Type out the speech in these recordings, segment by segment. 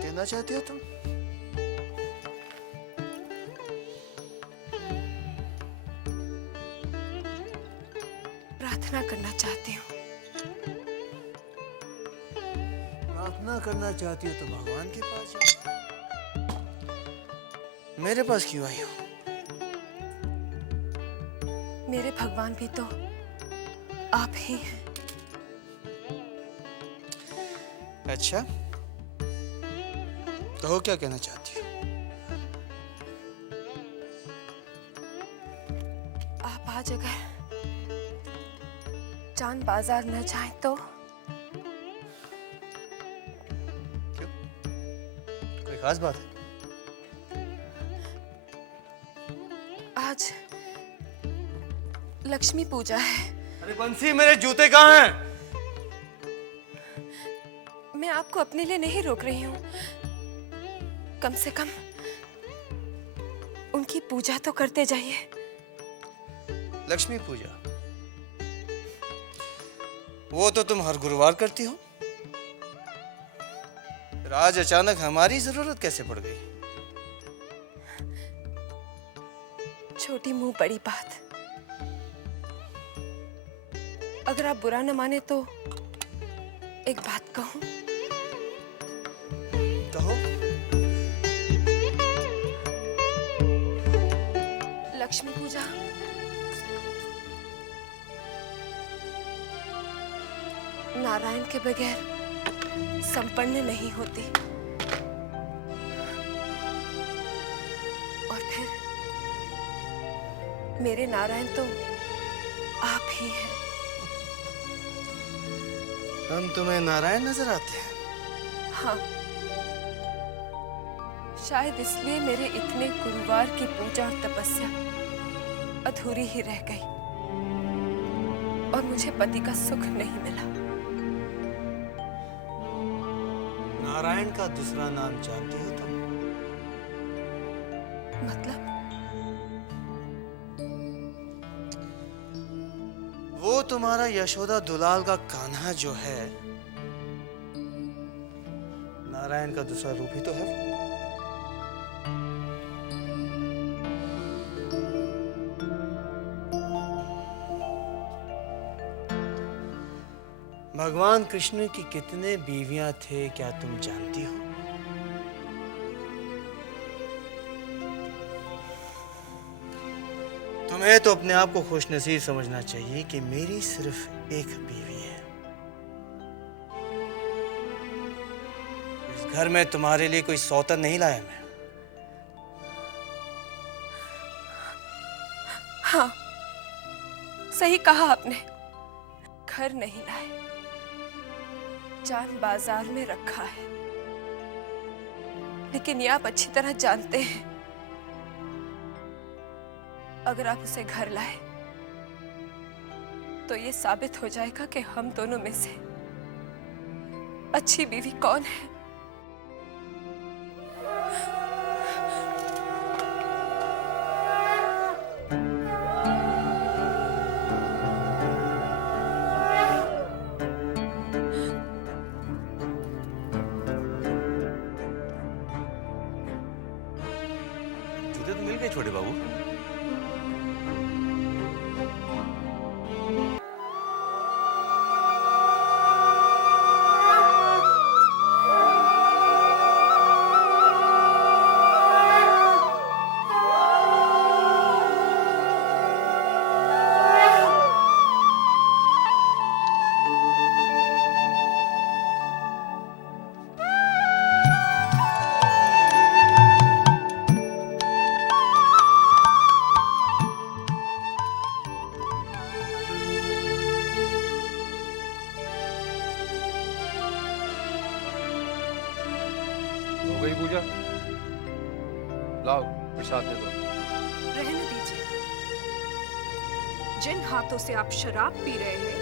कहना चाहती हो तुम? प्रार्थना करना चाहती हूँ। प्रार्थना करना चाहती हो तो भगवान के पास जाओ। मेरे पास क्यों आई हो? मेरे भगवान भी तो आप ही हैं। अच्छा, कहो क्या कहना चाहती हो? आप आज अगर चांद बाजार न जाएं तो? क्यों? कोई खास बात है? आज लक्ष्मी पूजा है। अरे बंसी, मेरे जूते कहाँ हैं? मैं आपको अपने लिए नहीं रोक रही हूँ। कम से कम उनकी पूजा तो करते जाइए। लक्ष्मी पूजा? वो तो तुम हर गुरुवार करती हो। फिर आज अचानक हमारी जरूरत कैसे पड़ गई? छोटी मुंह बड़ी बात। अगर आप बुरा न माने तो एक बात कहूं? कहो। लक्ष्मी पूजा नारायण के बगैर संपन्न नहीं होती। और फिर मेरे नारायण तो आप ही हैं। हम तुम्हें नारायण नजर आते हैं? हाँ, शायद इसलिए मेरे इतने गुरुवार की पूजा और तपस्या अधूरी ही रह गई और मुझे पति का सुख नहीं मिला। नारायण का दूसरा नाम जानती हो तुम? मतलब? वो तुम्हारा यशोदा दुलाल का कान्हा जो है, नारायण का दूसरा रूप ही तो है। भगवान कृष्ण की कितने बीवियां थे क्या तुम जानती हो? तुम्हें तो अपने आप को खुशनसीब समझना चाहिए कि मेरी सिर्फ एक बीवी है। इस घर में तुम्हारे लिए कोई सौतन नहीं लाया मैं। हाँ, सही कहा आपने। घर नहीं लाए, चांद बाजार में रखा है। लेकिन ये आप अच्छी तरह जानते हैं, अगर आप उसे घर लाए तो ये साबित हो जाएगा कि हम दोनों में से अच्छी बीवी कौन है। जूते तो मिल गए छोटे बाबू। लाओ प्रसाद दे दो। रहने दीजिए। जिन हाथों से आप शराब पी रहे हैं,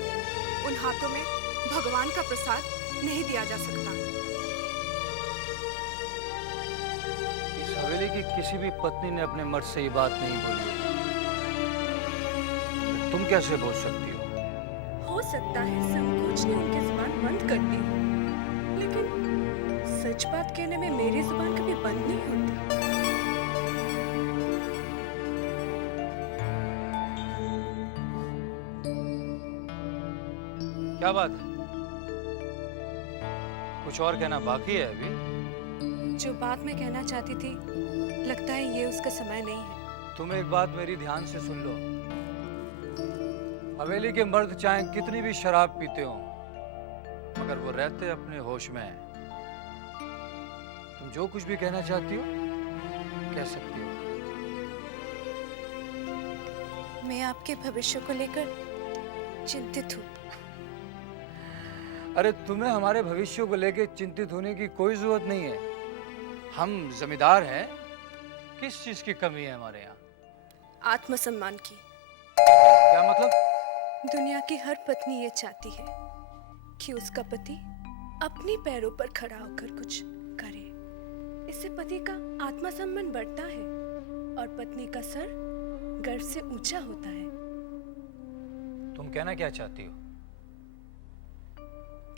उन हाथों में भगवान का प्रसाद नहीं दिया जा सकता। इस हवेली की किसी भी पत्नी ने अपने मर्द से ये बात नहीं बोली। तुम कैसे बोल सकती हो सकता है संकोच ने उनकी जुबान बंद कर दी हो, लेकिन सच बात कहने में मेरी जुबान कभी बंद नहीं होती। क्या बात है? कुछ और कहना बाकी है अभी? जो बात मैं कहना चाहती थी, लगता है ये उसका समय नहीं है। तुम एक बात मेरी ध्यान से सुन लो। हवेली के मर्द चाहे कितनी भी शराब पीते हो, मगर वो रहते अपने होश में हैं। तुम जो कुछ भी कहना चाहती हो कह सकती हो। मैं आपके भविष्य को लेकर चिंतित हूँ। अरे तुम्हें हमारे भविष्य को लेकर चिंतित होने की कोई जरूरत नहीं है। हम जमींदार हैं, किस चीज की कमी है हमारे यहाँ? आत्मसम्मान की। क्या मतलब? दुनिया की हर पत्नी ये चाहती है कि उसका पति अपने पैरों पर खड़ा होकर कुछ करे। इससे पति का आत्मसम्मान बढ़ता है और पत्नी का सर गर्व से ऊंचा होता है। तुम कहना क्या चाहती हो?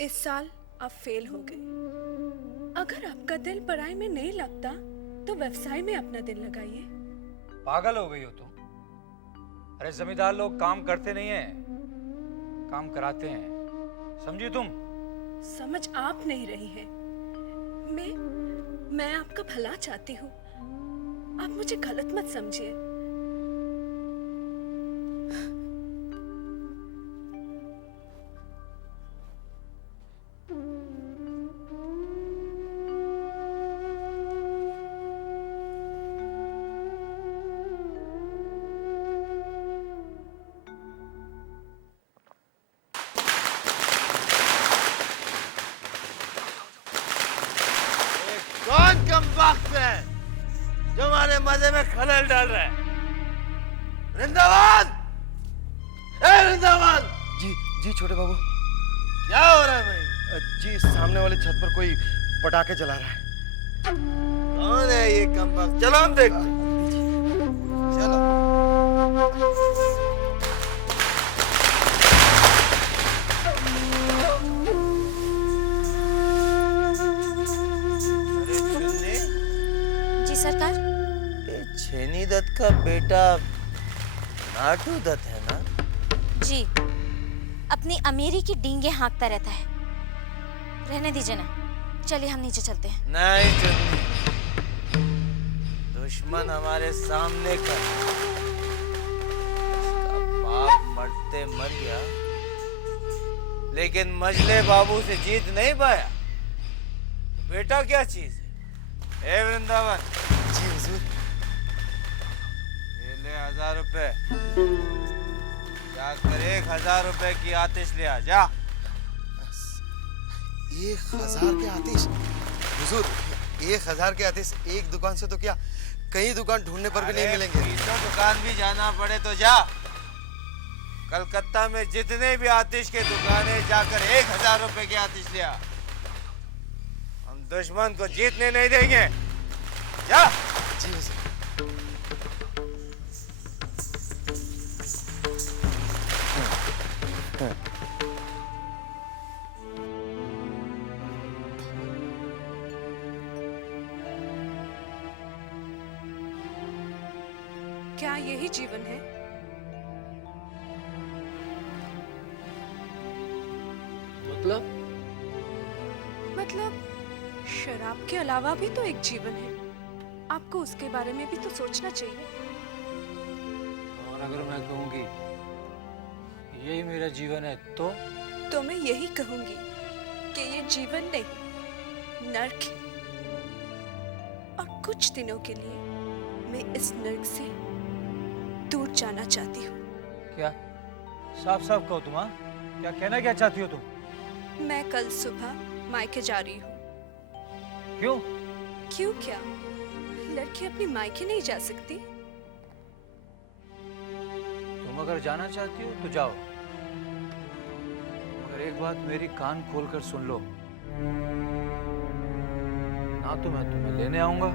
इस साल आप फेल हो गए। अगर आपका दिल पढ़ाई में नहीं लगता तो व्यवसाय में अपना दिल लगाइए। पागल हो गई हो तुम? अरे जमींदार लोग काम करते नहीं हैं, काम कराते हैं। समझी तुम? समझ आप नहीं रही हैं। मैं आपका भला चाहती हूँ। आप मुझे गलत मत समझिए। कौन कम वक्त है जो हमारे मजे में खलल डाल रहा है? वृंदावन! ए वृंदावन! जी छोटे बाबू। क्या हो रहा है भाई? जी सामने वाली छत पर कोई पटाखे चला रहा है। कौन है ये कम वक्त? चलो हम देखते हैं। चलो। जी सरकार। ये छेनी दत्त का बेटा नाटू दत्त है ना? जी, अपनी अमीरी की डींगे हाँकता रहता है। रहने दीजिए ना, चलिए हम नीचे चलते हैं। नहीं चुन्नी, दुश्मन हमारे सामने का। उसका बाप मरते मर गया, लेकिन मजले बाबू से जीत नहीं पाया। तो बेटा क्या चीज है? ए वृंदावन! जी हुजूर। ये ले 1000 रुपए। जाकर 1000 रुपए की आतिश ले आ जा। 1000 के आतिश? हुजूर 1000 के आतिश एक दुकान से तो क्या, कई दुकान ढूंढने पर भी नहीं मिलेंगे। तीसों दुकान भी जाना पड़े तो जा। कलकत्ता में जितने भी आतिश के दुकानें, जाकर 1000 रुपए की आतिश ले आ। हम दुश्मन को जीतने नहीं देंगे। जा। जी हुजूर। क्या यही जीवन है? मतलब शराब के अलावा भी तो एक जीवन है। आपको उसके बारे में भी तो सोचना चाहिए। और अगर मैं कहूँगी यही मेरा जीवन है तो मैं यही कहूंगी कि ये जीवन नहीं, नर्क है। और कुछ दिनों के लिए मैं इस नर्क से दूर जाना चाहती हूँ। क्या? साफ साफ कहो तुम। हाँ, क्या कहना क्या चाहती हो तुम? मैं कल सुबह मायके जा रही हूँ। क्यों? क्यों क्या? लड़की अपनी मायके नहीं जा सकती? तुम अगर जाना चाहती हो तो जाओ, मगर एक बात मेरी कान खोलकर सुन लो, ना तो मैं तुम्हें लेने आऊंगा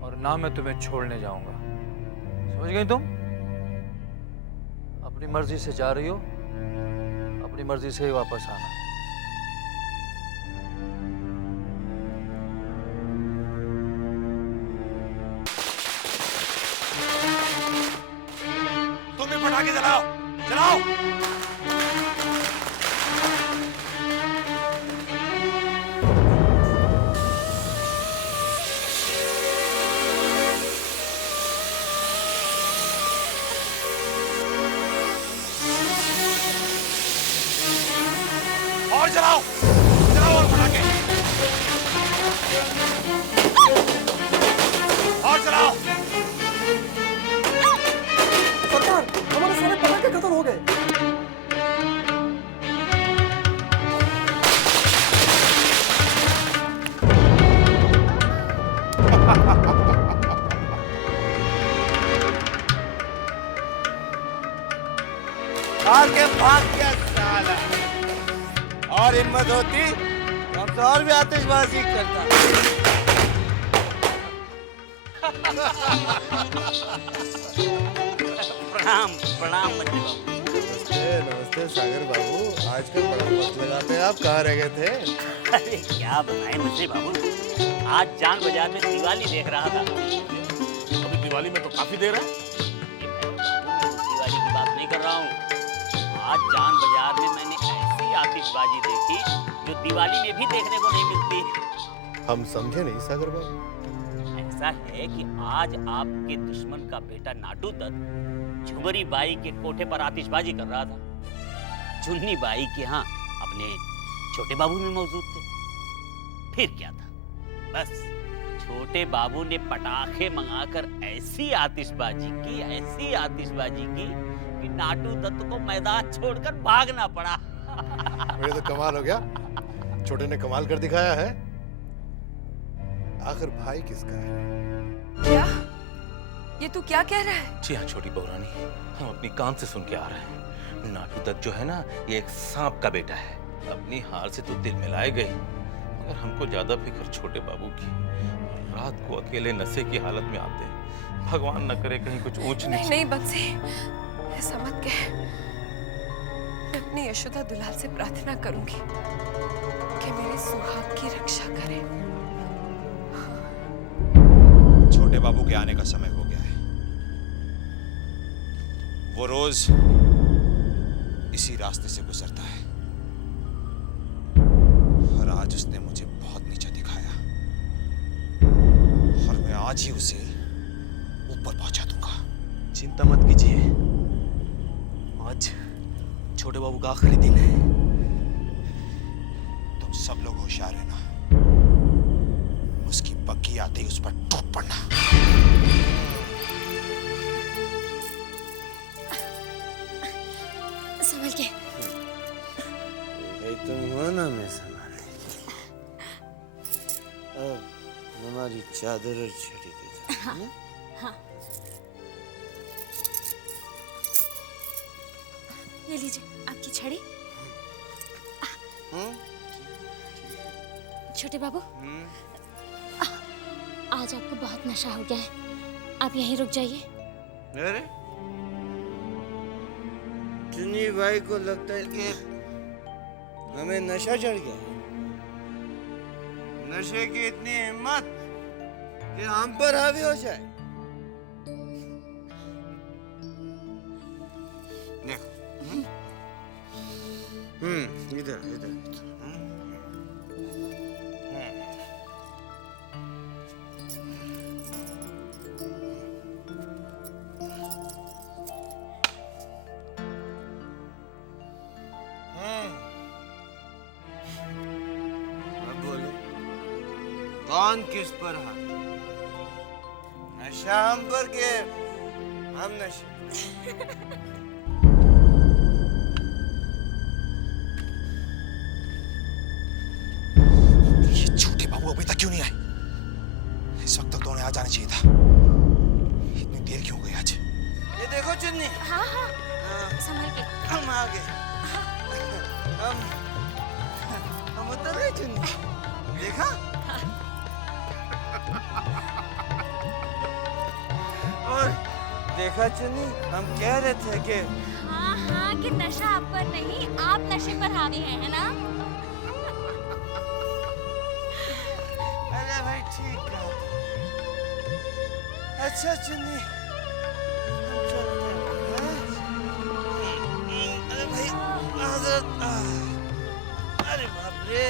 और ना मैं तुम्हें छोड़ने जाऊंगा। समझ गई तुम? अपनी मर्जी से जा रही हो, अपनी मर्जी से ही वापस आना। तुम भी पटाखे जलाओ, जलाओ। और जलाओ, जलाओ और पटाखे, और जलाओ। सरकार, हमारे सारे पटाखे खत्म हो गए। आगे भाग गया साला। और हिम्मत होती तो हमसे और भी आतिशबाजी करता। प्रणाम प्रणाम मंत्री बाबू। नमस्ते नमस्ते सागर बाबू, आजकल बड़ा वक्त लगाते हैं आप। कहाँ रह गए थे? अरे क्या बताएं मंत्री बाबू, आज जान बाजार में दिवाली देख रहा था। अभी दिवाली में तो काफी देर है। दिवाली की बात नहीं कर रहा हूँ, आज जान बाजार में मैंने ऐसी आतिशबाजी देखी जो दिवाली में भी देखने को नहीं मिलती। हम समझे नहीं सागर बाबू। ऐसा है कि आज आपके दुश्मन का बेटा नाटू दत्त झुमरी बाई के कोठे पर आतिशबाजी कर रहा था। चुन्नी बाई के यहाँ अपने छोटे बाबू भी मौजूद थे। फिर क्या था, बस छोटे बाबू ने पटाखे मंगाकर ऐसी आतिशबाजी की कि नाटू दत्त को मैदान छोड़कर भागना पड़ा। ये तो कमाल हो गया, छोटे ने कमाल कर दिखाया है। आखिर भाई किसका है? क्या? ये तू क्या कह रहा है? जी हाँ छोटी बहुरानी, हम अपनी कान से सुन के आ रहे हैं। नाटू दत्त जो है ना, ये एक सांप का बेटा है। अपनी हार से तो दिल मिलाए गए, मगर हमको ज्यादा फिक्र छोटे बाबू की। रात को अकेले नशे की हालत में आते हैं। भगवान न करे कहीं कुछ ऊंच नहीं नीच। नहीं बंसी, ऐसा मत कह। मैं अपनी यशोदा दुलाल से प्रार्थना करूंगी कि मेरे सुहाग की रक्षा करे। छोटे बाबू के आने का समय हो गया है। वो रोज इसी रास्ते से गुजरता है और आज उसने मुझे बहुत नीचा दिखाया और मैं आज ही उसे ऊपर पहुंचा दूंगा। चिंता मत कीजिए, आज छोटे बाबू का आखिरी दिन है। तुम सब लोग होशियार रहना, उसकी बग्घी आते ही उस पर टूट पड़ना। संभल के। तुम हो ना, मैं संभाले। अब हमारी चादर और छड़ी दे दो। हाँ। ये लीजिए आपकी छड़ी। छोटे बाबू, आज आपको बहुत नशा हो गया है, आप यहीं रुक जाइए। अरे चुन्नी भाई को लगता है कि हमें नशा चढ़ गया। नशे की इतनी हिम्मत कि हम पर हावी हो जाए। देखो, इधर इधर। अब बोलो, कौन किस पर हावी? नशा हम पर के हम नशे? ये छोटे बाबू अभी तक क्यों नहीं आए? इस आ जाना चाहिए था। इतनी देर क्यों हो गई आज? ये देखो चुन्नी। हाँ हाँ संभल के। हम आ गए। हम उतर गए चुन्नी। देखा? और देखा चुन्नी, हम कह रहे थे कि हाँ हाँ कि नशा आप पर नहीं, आप नशे पर हावी हैं, है ना? अरे भाई ठीक कहा। अच्छा चुन्नी, हम चलते हैं। अरे भाई हजरत, अरे बाप रे।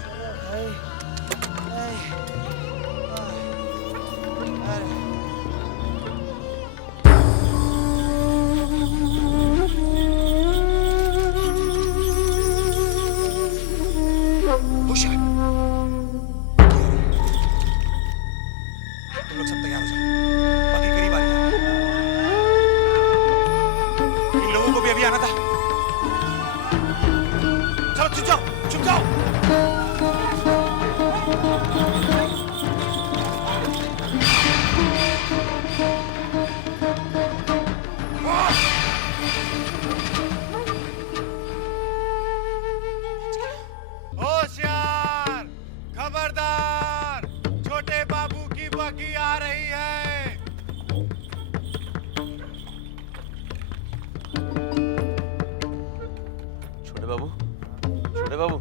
चलो भाई। अरे होशियार। तुम लोग सब तैयार हो जाओ, बाकी करीब आ रही है। इन लोगों को भी अभी आना था। चलो चुप जाओ, चुप जाओ। होशियार, खबरदार, छोटे बाबू की बगी आ रही है। छोटे बाबू, छोटे बाबू,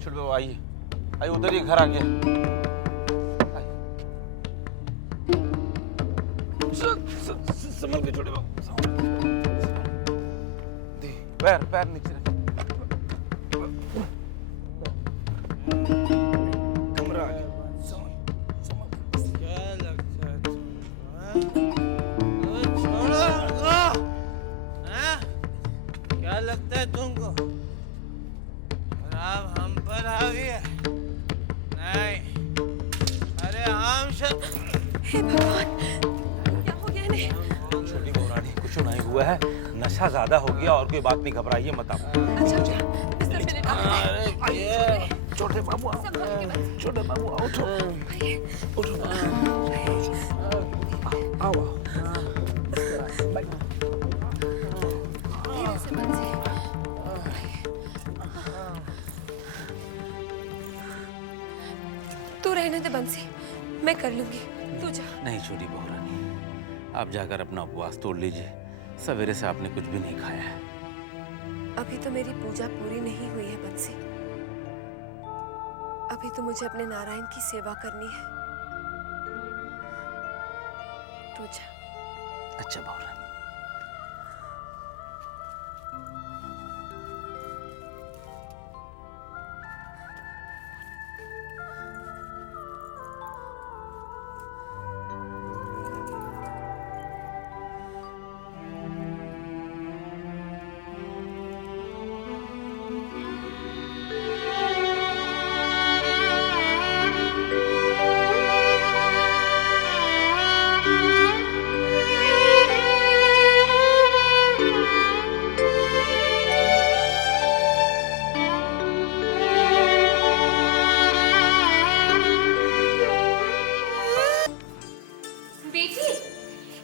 छोटे बाबू आइए, आइए उधर ही घर आ गया। संभल के छोटे बाबू, पैर पैर नीचे रख। कमरा आ गया। क्या लगता है तुमको? छोड़ो उनको। हैं? क्या लगता है तुमको? अब हम पर आ गया? नहीं। अरे हम हे भगवान, क्या हो गया इन्हें? छोटी बहुरानी, कुछ नहीं हुआ है, नशा ज्यादा हो गया और कोई बात नहीं, घबराइए मत आप। अच्छा बिस्तर पे लेटा है। अरे ये छोटे बाबू आओ, छोटे बाबू आओ, उठो उठो, आओ धीरे से बंसी। तू रहने दे बंसी, मैं कर लूंगी, तू जा। नहीं छोटी बहुरानी, आप जाकर अपना उपवास तोड़ लीजिए, सवेरे से आपने कुछ भी नहीं खाया है। अभी तो मेरी पूजा पूरी नहीं हुई है बंसी, अभी तो मुझे अपने नारायण की सेवा करनी है। तू जा। अच्छा बहुरानी।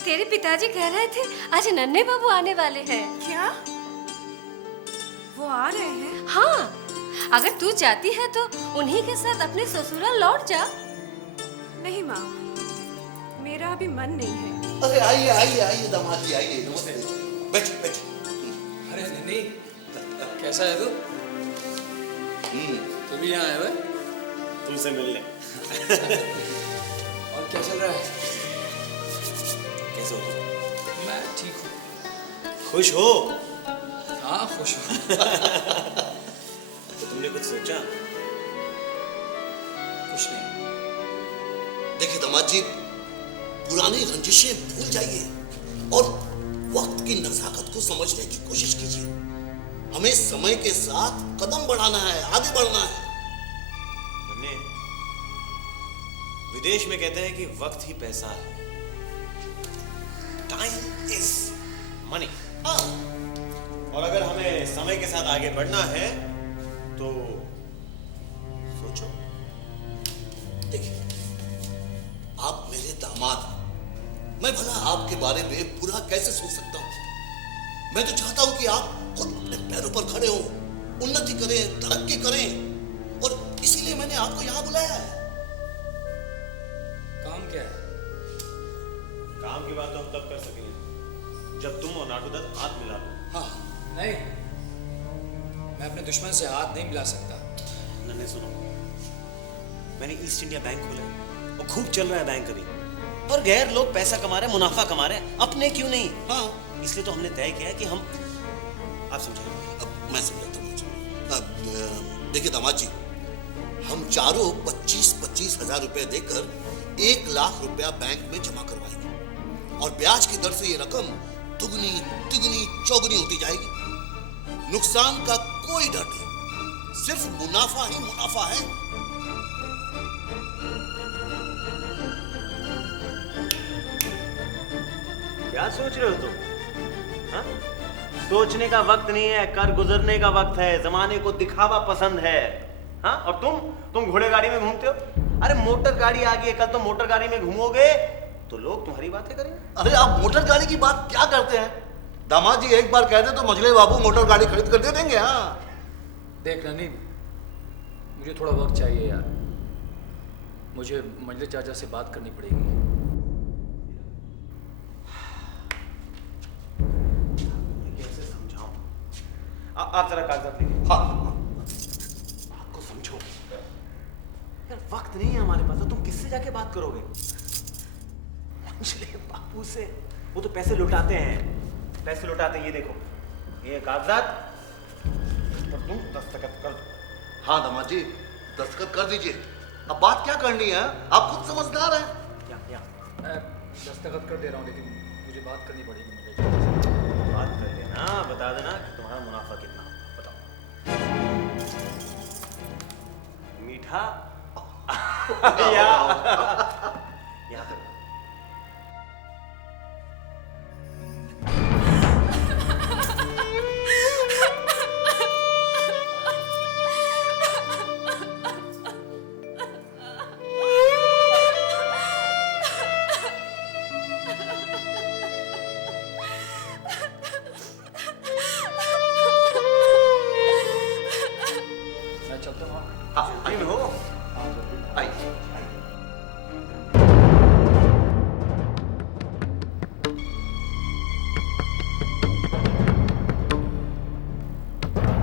तेरे पिताजी कह रहे थे आज नन्हे बाबू आने वाले हैं। क्या? वो आ रहे हैं? हाँ, अगर तू चाहती है तो उन्हीं के साथ अपने ससुराल लौट जा। नहीं माँ, मेरा अभी मन नहीं है। अरे आइए आइए आइए दामाद जी आइए, नमस्ते। बैठ बैठ। अरे नन्ही, कैसा है तू? तू भी यहाँ आया है? तुमसे मिलने। और क्या चल रहा है? कैसे हो तुम? मैं ठीक हूँ। खुश हो? हाँ खुश हूँ। तो तुमने कुछ सोचा? कुछ नहीं। देखिए दामाद जी, पुरानी रंजिशें भूल जाइए और वक्त की नजाकत को समझने की कोशिश कीजिए। हमें समय के साथ कदम बढ़ाना है, आगे बढ़ना है। नन्हे, विदेश में कहते हैं कि वक्त ही पैसा है। Time is money. और अगर हमें समय के साथ आगे बढ़ना है तो सोचो। देखिए मेरे दामाद, मैं भला आपके बारे में बुरा कैसे सोच सकता हूँ? मैं तो चाहता हूँ कि आप खुद अपने पैरों पर खड़े हो, उन्नति करें, तरक्की करें, और इसीलिए मैंने आपको यहाँ बुलाया है। काम क्या है? काम की बात तो हम तब कर सकेंगे जब तुम और नाटू दत्त हाथ मिला लो। हाँ, नहीं, मैं अपने दुश्मन से हाथ नहीं मिला सकता। नन्हे सुनो, मैंने ईस्ट इंडिया बैंक खोला है और खूब चल रहा है बैंक अभी, और गैर लोग पैसा कमा रहे हैं, मुनाफा कमा रहे हैं, अपने क्यों नहीं? हाँ, इसलिए तो हमने तय किया है कि हम, आप समझेंगे। अब मैं समझाता हूँ। देखिए दामाद जी, हम चारों 25-25 हजार रुपए देकर 1 लाख रुपया बैंक में जमा करवाएंगे, और ब्याज की दर से ये रकम दुगनी, तिगुनी, चौगुनी होती जाएगी। नुकसान का कोई डर नहीं, सिर्फ मुनाफा ही मुनाफा है। क्या सोच रहे हो तुम? हाँ? सोचने का वक्त नहीं है, कर गुजरने का वक्त है। जमाने को दिखावा पसंद है। हाँ? और तुम घोड़े गाड़ी में घूमते हो। अरे मोटर गाड़ी आ गई है, कल तो मोटर गाड़ी में घूमोगे तो लोग तुम्हारी बातें करेंगे। अरे आप मोटर गाड़ी की बात क्या करते हैं? दामाद जी एक बार कह दे तो मजले बाबू मोटर गाड़ी खरीद कर दे देंगे। हाँ, देख ननी, मुझे थोड़ा वक्त चाहिए यार। मुझे मजले चाचा से बात करनी पड़ेगी। कैसे समझाऊं? आप जरा कागजात लेंगे। हाँ, आपको समझो यार, वक्त नहीं है हमारे पास। तो तुम किससे जाके बात करोगे? मंजले बापू से। वो तो पैसे लुटाते हैं, पैसे लुटाते हैं। ये देखो, ये कागजात पर तुम दस्तखत कर दो। हाँ दामाद जी, दस्तखत कर दीजिए। अब बात क्या करनी है? आप खुद समझदार हैं। क्या? मैं दस्तखत कर दे रहा हूँ, लेकिन मुझे बात करनी पड़ेगी मजले चाचा से। बात कर देना, बता देना कि तुम्हारा मुनाफा कितना होगा। बताओ। मीठा यहाँ तक। मैं चलता हूँ। हाँ, जल्दी में हो। आइए।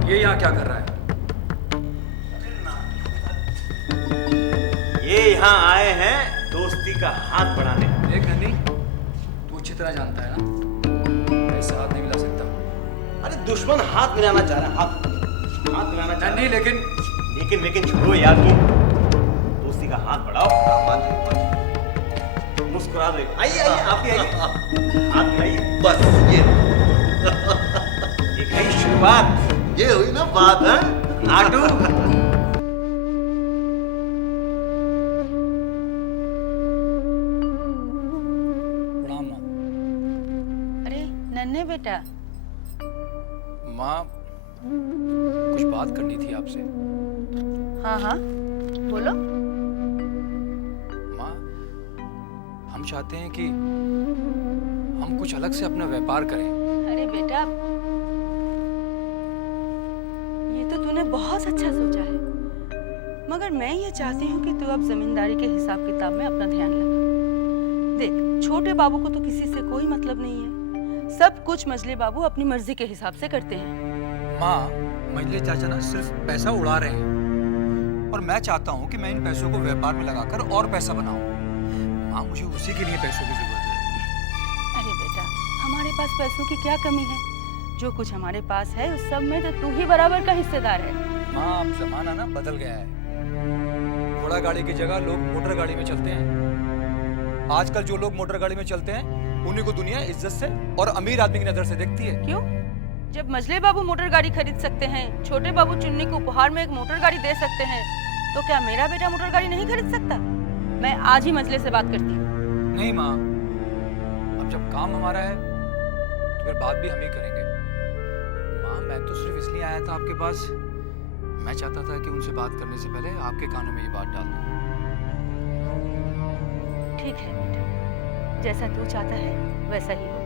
ये यहाँ क्या कर रहा है? ये यहाँ आए हैं दोस्ती का हाथ बढ़ाने। देख नन्ही, तू अच्छी तरह जानता है ना, मैं इससे हाथ नहीं मिला सकता। अरे दुश्मन हाथ मिलाना चाह रहा है, हाथ मिलाना चाह रहा है। नहीं, लेकिन छोड़ो यार, तुम दोस्ती का हाथ बढ़ाओ। मुस्कुरा दो। आइए आप ही आइए, हाथ मिलाइए। बस ये एक नई शुरुआत। ये हुई ना बात है नाटू। प्रणाम माँ। अरे नन्हे बेटा, माँ, कुछ बात करनी थी आपसे। हाँ हाँ बोलो। माँ, हम चाहते हैं कि हम कुछ अलग से अपना व्यापार करें। अरे बेटा, ये तो तूने बहुत अच्छा सोचा है, मगर मैं ये चाहती हूँ कि तू अब जमींदारी के हिसाब किताब में अपना ध्यान लगा। देख, छोटे बाबू को तो किसी से कोई मतलब नहीं है, सब कुछ मजले बाबू अपनी मर्जी के हिसाब से करते हैं। माँ, मजले चाचा ना सिर्फ पैसा उड़ा रहे हैं, और मैं चाहता हूँ कि मैं इन पैसों को व्यापार में लगाकर और पैसा बनाऊं। माँ, मुझे उसी के लिए पैसों की जरूरत है। अरे बेटा, हमारे पास पैसों की क्या कमी है? जो कुछ हमारे पास है उस सब में तो तू ही बराबर का हिस्सेदार है। माँ, अब जमाना ना बदल गया है। घोड़ा गाड़ी की जगह लोग मोटर गाड़ी में चलते हैं। आजकल जो लोग मोटर गाड़ी में चलते हैं, उन्हीं को दुनिया इज्जत से और अमीर आदमी की नजर से देखती है। क्यों? जब मजले बाबू मोटर गाड़ी खरीद सकते हैं, छोटे बाबू चुन्नी को उपहार में एक मोटर गाड़ी दे सकते हैं, तो क्या मेरा बेटा मोटर गाड़ी नहीं खरीद सकता? मैं आज ही मजले से बात करती हूँ। नहीं माँ, अब जब काम हमारा है तो फिर बात भी हम ही करेंगे। माँ, मैं तो सिर्फ इसलिए आया था आपके पास, मैं चाहता था कि उनसे बात करने से पहले आपके कानों में ये बात डाल दूं। ठीक है बेटा, जैसा तू चाहता है वैसा ही हो।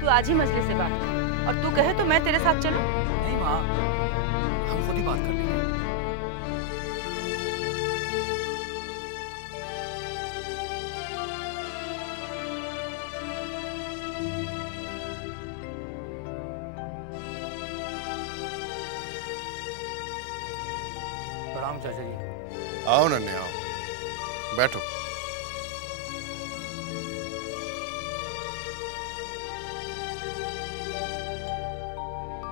तू आज ही मजले से बात कर, और तू कहे तो मैं तेरे साथ चलूं। नहीं माँ, हम खुद ही बात कर लेंगे। प्रणाम चाचा जी। आओ नन्हे आओ, बैठो।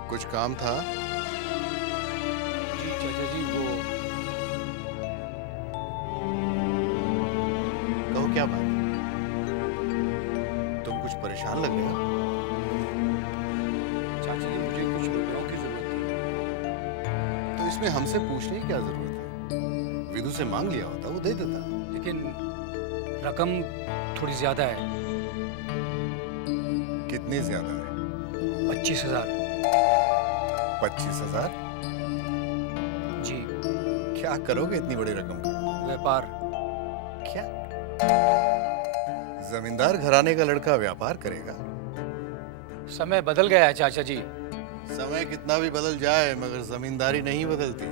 कुछ काम था? जी चाचा जी, वो कहो क्या बात? तुम कुछ परेशान लग रहे हो। चाचा जी, मुझे कुछ रुपयों की जरूरत थी। तो इसमें हमसे पूछने की क्या जरूरत है? विदु से मांग लिया होता, वो दे देता। लेकिन रकम थोड़ी ज्यादा है। कितनी ज्यादा है? 25,000। 25,000? जी। क्या करोगे इतनी बड़ी रकम? व्यापार। क्या? जमींदार घराने का लड़का व्यापार करेगा? समय बदल गया है चाचा जी। समय कितना भी बदल जाए मगर जमींदारी नहीं बदलती।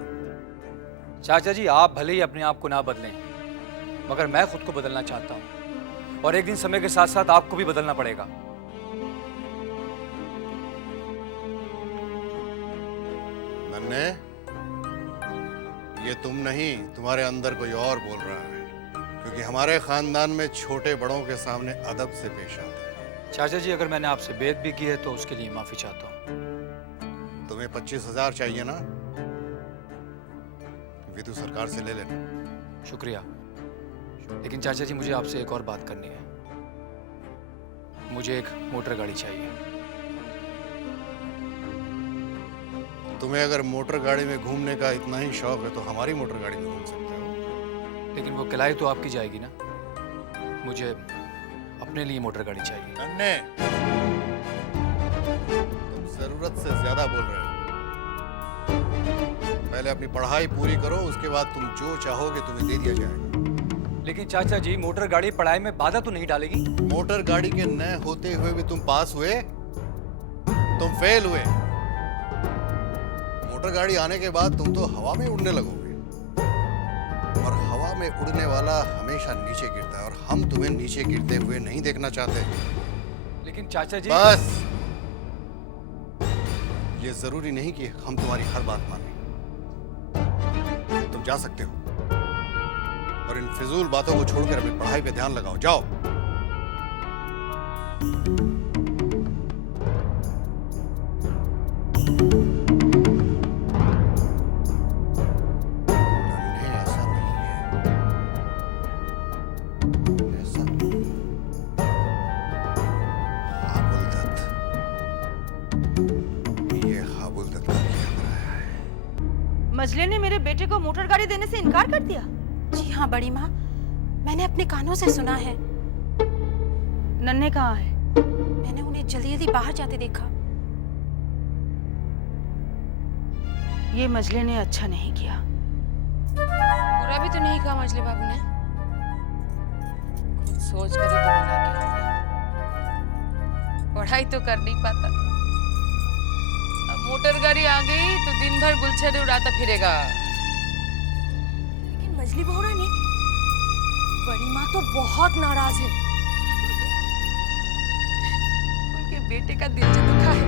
चाचा जी, आप भले ही अपने आप को ना बदलें, मगर मैं खुद को बदलना चाहता हूँ, और एक दिन समय के साथ साथ आपको भी बदलना पड़ेगा। नन्हे, ये तुम नहीं, तुम्हारे अंदर कोई और बोल रहा है, क्योंकि हमारे खानदान में छोटे बड़ों के सामने अदब से पेश आते हैं। चाचा जी, अगर मैंने आपसे बेइज्जती भी की है तो उसके लिए माफी चाहता हूँ। तुम्हें 25,000 चाहिए ना? विदु सरकार से ले लेना। शुक्रिया। लेकिन चाचा जी, मुझे आपसे एक और बात करनी है। मुझे एक मोटर गाड़ी चाहिए। तुम्हें अगर मोटर गाड़ी में घूमने का इतना ही शौक है तो हमारी मोटर गाड़ी में घूम सकते हो। लेकिन वो किराए तो आपकी जाएगी ना। मुझे अपने लिए मोटर गाड़ी चाहिए। नन्हे, तुम जरूरत से ज्यादा बोल रहे हो। पहले अपनी पढ़ाई पूरी करो, उसके बाद तुम जो चाहोगे तुम्हें दे दिया जाएगा। लेकिन चाचा जी, मोटर गाड़ी पढ़ाई में बाधा तो नहीं डालेगी? मोटर गाड़ी के न होते हुए भी तुम पास हुए, तुम फेल हुए। मोटर गाड़ी आने के बाद तुम तो हवा में उड़ने लगोगे, और हवा में उड़ने वाला हमेशा नीचे गिरता है, और हम तुम्हें नीचे गिरते हुए नहीं देखना चाहते। लेकिन चाचा जी, बस, ये जरूरी नहीं कि हम तुम्हारी हर बात मानें। तुम जा सकते हो, और इन फिजूल बातों को छोड़कर अपनी पढ़ाई पे ध्यान लगाओ। जाओ। नन्हे, ऐसा नहीं है, ऐसा नहीं। हाबुलदत्त, ये हाबुलदत्त का किया कराया है। मजले ने मेरे बेटे को मोटर गाड़ी देने से इनकार कर दिया। जी हाँ बड़ी माँ, मैंने अपने कानों से सुना है। नन्हे कहाँ है? मैंने उन्हें जल्दी जल्दी बाहर जाते देखा। ये मजले ने अच्छा नहीं किया। बुरा भी तो नहीं कहा मजले बाबू ने, खुद सोच कर ही तो बोला क्या पढ़ाई तो कर नहीं पाता, अब मोटर गाड़ी आ गई तो दिन भर गुलछर्रे उड़ाता फिरेगा। लेकिन मजली बहू रानी, बड़ी माँ तो बहुत नाराज है। उनके बेटे का दिल जो दुखा है,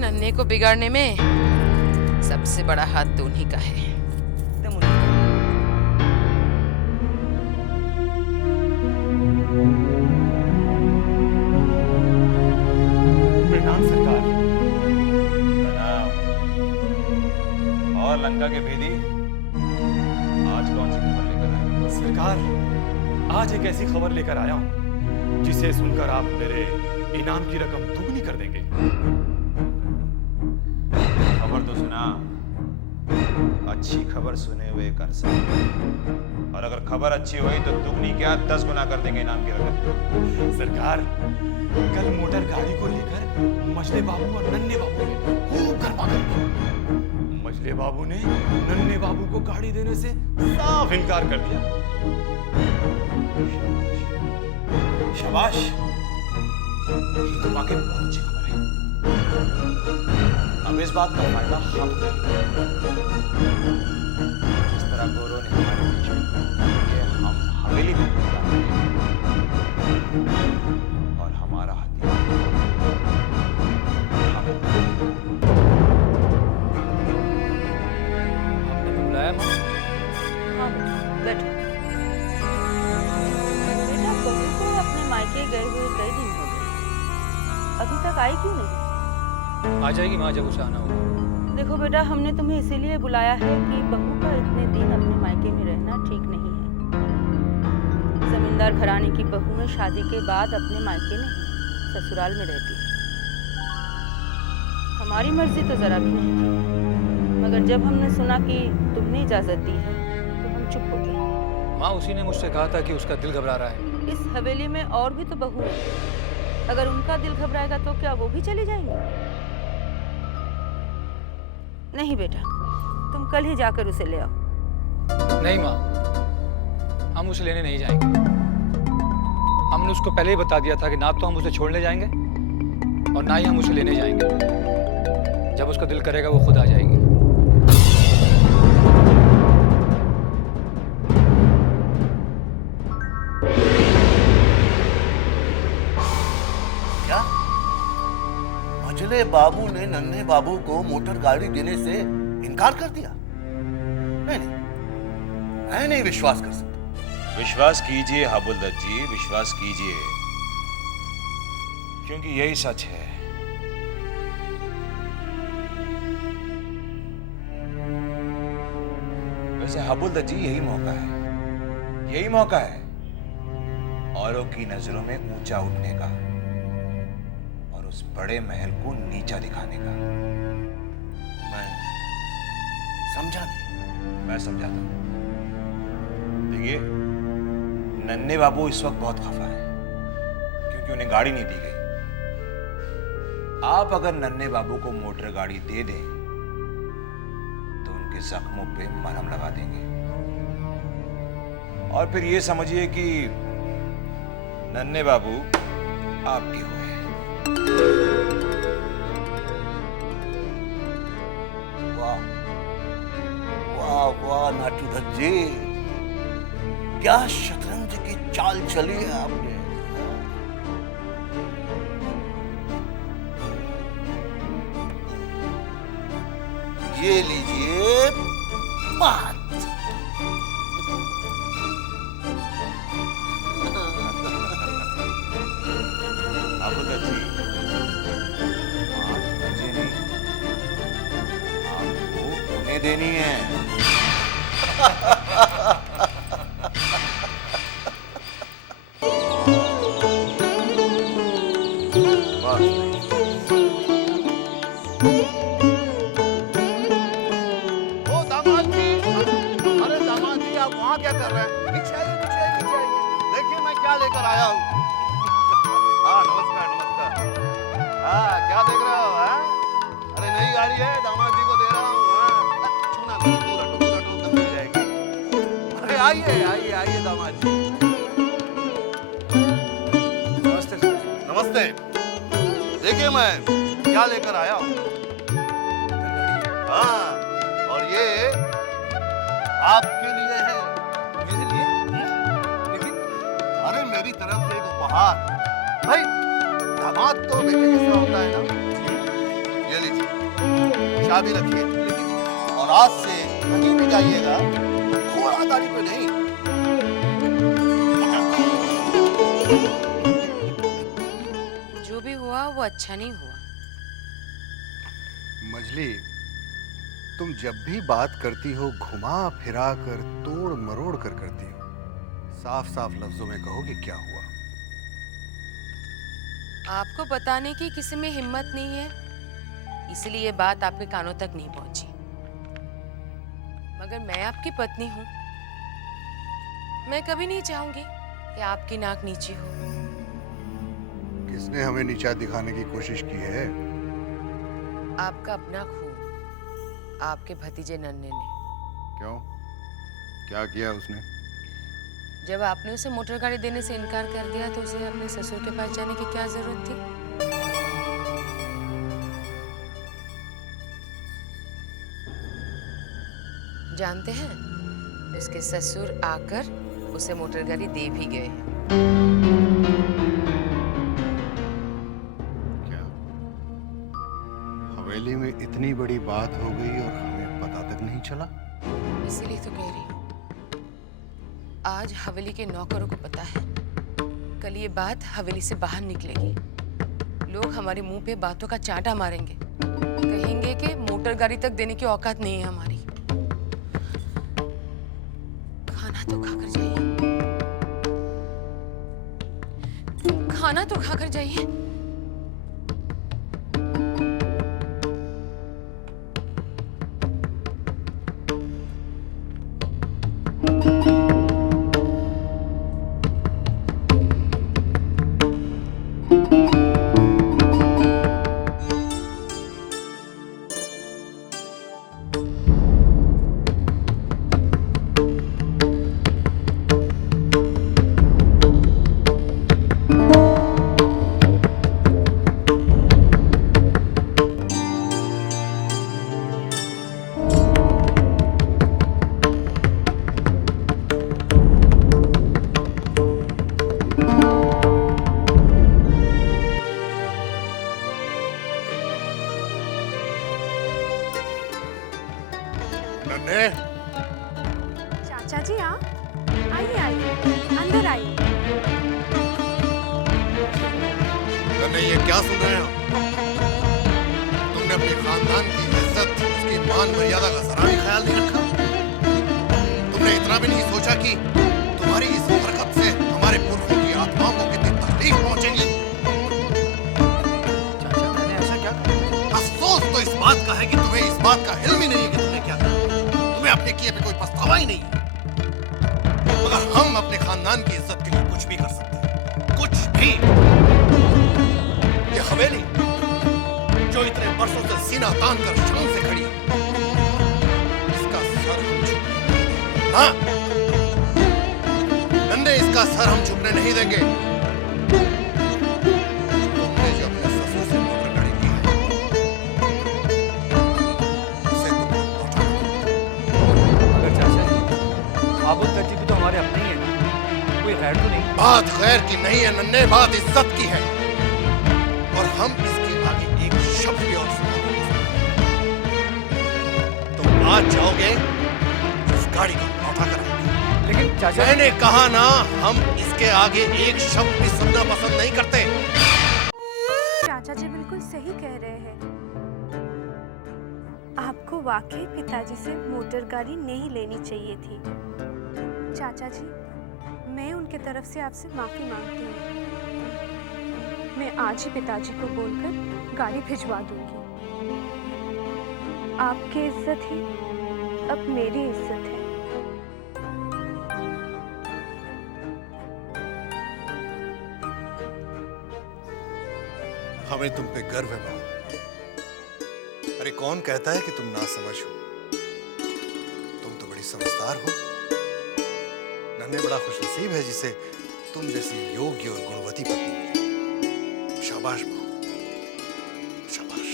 नन्हे को बिगाड़ने में सबसे बड़ा हाथ तो उन्हीं का है। प्रणाम सरकार। प्रणाम। और लंका के भेदी, आज कौन सी खबर लेकर आए? सरकार, आज एक ऐसी खबर लेकर आया हूं जिसे सुनकर आप मेरे इनाम की रकम दुगनी कर देंगे। खबर तो सुना, अच्छी खबर सुने हुए कर सकते, और अगर खबर अच्छी हुई तो दुगनी क्या 10 गुना कर देंगे इनाम की रकम। सरकार, कल मोटर गाड़ी को लेकर मजले बाबू और नन्हे बाबू ने खूब गरबा कर दिया। मजले बाबू ने नन्हे बाबू को गाड़ी देने से साफ इनकार कर दिया। शाबाश, ये तो वाकई में बहुत अच्छी खबर है। अब इस बात का फायदा हम उठाएंगे। जिस तरह गौरव ने हमारे बीच में ये हम हवेली में और हमारा हथियार आपने बुलाया माँ? हाँ बैठो। बेटा बहू को अपने मायके गए हुए कई दिन हो गए, अभी तक आई क्यों नहीं? आ जाएगी माँ जब उसे आना होगा। देखो बेटा, हमने तुम्हें इसीलिए बुलाया है कि बहू का इतने दिन अपने मायके में रहना ठीक नहीं है। जमींदार घराने की बहू में शादी के बाद अपने मायके नहीं ससुराल में रहती है। हमारी मर्जी तो जरा भी नहीं थी, मगर जब हमने सुना कि तुमने इजाजत दी है तो हम चुप हो गए। माँ उसी ने मुझसे कहा था कि उसका दिल घबरा रहा है। इस हवेली में और भी तो बहू है, अगर उनका दिल घबराएगा तो क्या वो भी चली जाएंगी? नहीं बेटा, तुम कल ही जाकर उसे ले आओ। नहीं माँ, हम उसे लेने नहीं जाएंगे। हमने उसको पहले ही बता दिया था कि ना तो हम उसे छोड़ने जाएंगे और ना ही हम उसे लेने जाएंगे। जब उसका दिल करेगा वो खुद आ जाएगी। क्या मझले बाबू ने नन्हे बाबू को मोटर गाड़ी देने से इनकार कर दिया? नहीं, मैं नहीं विश्वास कर सकता। विश्वास कीजिए हाबुलदत्त जी, विश्वास कीजिए, क्योंकि यही सच है। वैसे हाबुलदत्त जी यही मौका है औरों की नजरों में ऊंचा उठने का और उस बड़े महल को नीचा दिखाने का। मैं समझा नहीं। मैं समझाता हूं। देखिए, नन्हे बाबू इस वक्त बहुत खफा है क्योंकि उन्हें गाड़ी नहीं दी गई। आप अगर नन्हे बाबू को मोटर गाड़ी दे दें तो उनके जख्मों पे मरहम लगा देंगे और फिर ये समझिए कि नन्हे बाबू आपके हुए। वाह वाह वाह नाटू दत्त जी, क्या शतरंज की चाल चली है आपने। ये लीजिए बात। हाबुलदत्त जी, बात मुझे नहीं, आपको उन्हें देनी है। ओ दामाद जी, अरे दामाद जी आप वहाँ क्या कर रहे हैं? नीचे आइए, नीचे आइए, नीचे आइए। देखिए मैं क्या लेकर आया हूँ। हाँ नमस्कार नमस्कार। हाँ क्या देख रहे हो? हाँ? अरे नई गाड़ी है, दामाद जी को दे रहा हूँ। हाँ? छूना नहीं, दूर हटो, एकदम मिल जाएगी। अरे आइए आइए आइए दामाद जी। नमस्ते सर। नमस्ते। देखिए मैं क्या लेकर आया हूँ। हाँ, और ये आपके लिए है। मेरे लिए? लेकिन अरे मेरी तरफ से एक उपहार। भाई दामाद तो बेटे जैसा होता है ना। ये लीजिए, चाबी रखिए। और आज से कहीं भी जाइएगा घोड़ा गाड़ी पे नहीं। जो भी हुआ वो अच्छा नहीं हुआ। मजली, तुम जब भी बात करती हो घुमा फिरा कर तोड़ मरोड़ कर करती हो। साफ साफ लफ्जों में कहो कि क्या हुआ। आपको बताने की किसी में हिम्मत नहीं है, इसलिए ये बात आपके कानों तक नहीं पहुंची। मगर मैं आपकी पत्नी हूं, मैं कभी नहीं चाहूंगी कि आपकी नाक नीची हो। किसने हमें नीचा दिखाने की कोशिश की है? आपका अपना खून, आपके भतीजे नन्हे ने। क्यों? क्या किया उसने? जब आपने उसे मोटर गाड़ी देने से इनकार कर दिया तो उसे अपने ससुर के पास जाने की क्या जरूरत थी? जानते हैं, उसके ससुर आकर उसे मोटर गाड़ी दे भी गए हैं। क्या हवेली में इतनी बड़ी बात हो गई और हमें पता तक नहीं चला? इसीलिए तो कह रही हूँ, आज हवेली के नौकरों को पता है, कल ये बात हवेली से बाहर निकलेगी। लोग हमारे मुंह पे बातों का चांटा मारेंगे, कहेंगे कि मोटर गाड़ी तक देने की औकात नहीं है हमारी। खाना तो खाकर जाइए, खाना तो खाकर जाइए। चाचा जी आप आइए आइए, अंदर आइए। नहीं, ये क्या सुन रहे हो? तुमने अपने खानदान की इज्जत, उसकी मान मर्यादा का जरा भी ख्याल नहीं रखा? तुमने इतना भी नहीं सोचा कि तुम्हारी इस हरकत से हमारे पुरखों की आत्माओं को कितनी तकलीफ पहुंचेगी? चाचा मैंने ऐसा क्या कहा? अफसोस तो इस बात का है कि तुम्हें इस बात का इल्म ही नहीं है कि तुमने क्या कहा। तुम्हें अपने किए पे कोई पछतावा ही नहीं है। मगर हम अपने खानदान की इज्जत के लिए कुछ भी कर सकते हैं, कुछ भी। ये हवेली जो इतने वर्षों से सीना तान कर शान से खड़ी है, इसका सर हम झुकने, हाँ नन्हे, इसका सर हम झुकने नहीं देंगे। तुमने जो अपने ससुर से मोटर गाड़ी की है, उसे तुम लौटा दो। मगर चाचा जी, आबुल दत्त जी भी तो हमारे अपने ही है ना, कोई गैर तो नहीं? बात गैर की नहीं है नन्हे, बात इज्जत की है। और हम इसके आगे एक शब्द भी और सुना नहीं सकते। तुम आज जाओगे, इस गाड़ी को लौटा कर आओगे। लेकिन चाचा, मैंने कहा ना, हम इसके आगे एक शब्द भी सुनना पसंद नहीं करते। चाचा जी बिल्कुल सही कह रहे हैं। आपको वाकई पिताजी से मोटर गाड़ी नहीं लेनी चाहिए थी। चाचा जी, मैं उनके तरफ से आपसे माफी मांगती हूँ। मैं आज ही पिताजी को बोलकर गाड़ी भिजवा दूंगी। आपकी इज्जत ही अब मेरी इज्जत है। हमें तुम पे गर्व है बहू। अरे कौन कहता है कि तुम नासमझ हो? तुम तो बड़ी समझदार हो। नन्हे बड़ा खुशनसीब है जिसे तुम जैसी योग्य और गुणवती पत्नी मिली। शाबाश बहू, शाबाश।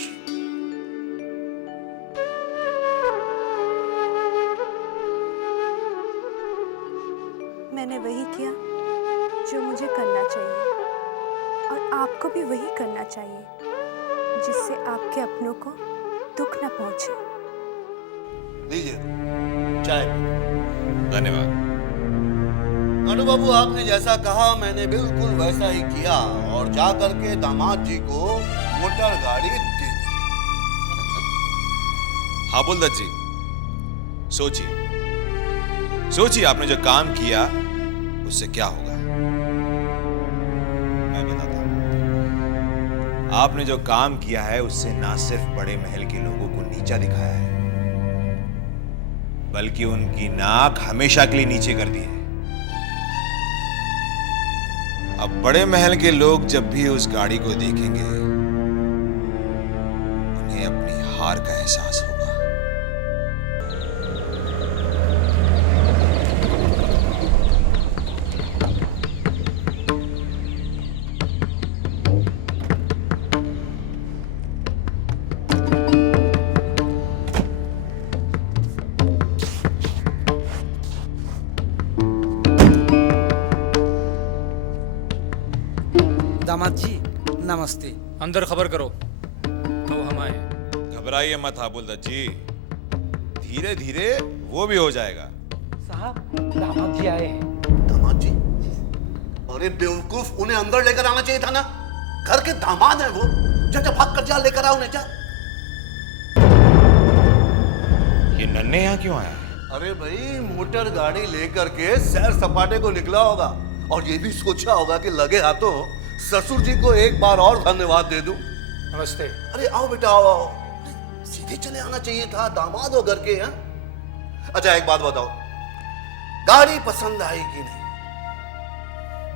मैंने वही किया जो मुझे करना चाहिए, और आपको भी वही करना चाहिए, जिससे आपके अपनों को दुख न पहुंचे। लीजिए चाय। धन्यवाद। नाडू बाबू, आपने जैसा कहा मैंने बिल्कुल वैसा ही किया और जा करके दामाद जी को मोटर गाड़ी दे दी। हाबुल दत्त जी, सोचिए आपने जो काम किया उससे क्या होगा। मैं बताता हूं। आपने जो काम किया है उससे ना सिर्फ बड़े महल के लोगों को नीचा दिखाया है, बल्कि उनकी नाक हमेशा के लिए नीचे कर दी है। अब बड़े महल के लोग जब भी उस गाड़ी को देखेंगे, उन्हें अपनी हार का एहसास होगा। दामाद जी नमस्ते। अंदर खबर करो तो हम आए। घबराइए मत हाबुल दत्त जी, धीरे धीरे वो भी हो जाएगा। साहब दामाद जी आए हैं। दामाद जी? अरे बेवकूफ, उन्हें अंदर लेकर आना चाहिए था ना, घर के दामाद हैं वो। जा भाग कर जा, लेकर आओ उन्हें, जा। ये नन्हे यहाँ क्यों आया? अरे भाई, मोटर गाड़ी लेकर के सैर सपाटे को निकला होगा और ये भी सोचा होगा कि लगे हाथों ससुर जी को एक बार और धन्यवाद दे दूं। नमस्ते। अरे आओ बेटा, आओ आओ, सीधे चले आना चाहिए था, दामाद हो घर के। हैं? अच्छा एक बात बताओ, गाड़ी पसंद आई कि नहीं?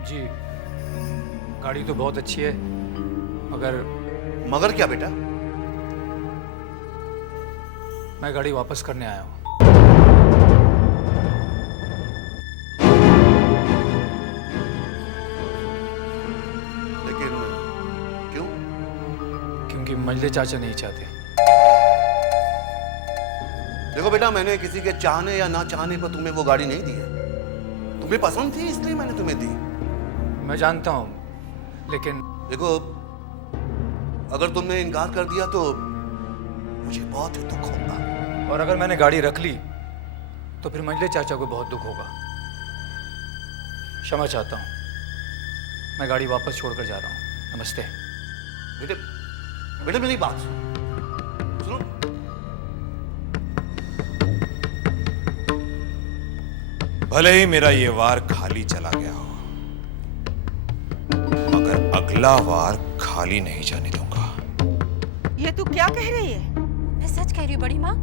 जी गाड़ी तो बहुत अच्छी है, मगर क्या बेटा? मैं गाड़ी वापस करने आया हूँ। लेकिन क्यों? क्योंकि मंजले चाचा नहीं चाहते। देखो बेटा, मैंने किसी के चाहने या ना चाहने पर तुम्हें वो गाड़ी नहीं दी है। तुम्हें पसंद थी इसलिए मैंने तुम्हें दी। मैं जानता हूँ, लेकिन देखो, अगर तुमने इनकार कर दिया तो मुझे बहुत ही दुख होगा। और अगर मैंने गाड़ी रख ली तो फिर मंजले चाचा को बहुत दुख होगा। क्षमा चाहता हूँ, मैं गाड़ी वापस छोड़कर जा रहा हूँ। नमस्ते। बेटे बेटे मेरी बात सुनो। भले ही मेरा ये वार खाली चला गया हो, मगर अगला वार खाली नहीं जाने दूंगा। ये तू क्या कह रही है? मैं सच कह रही हूँ बड़ी माँ,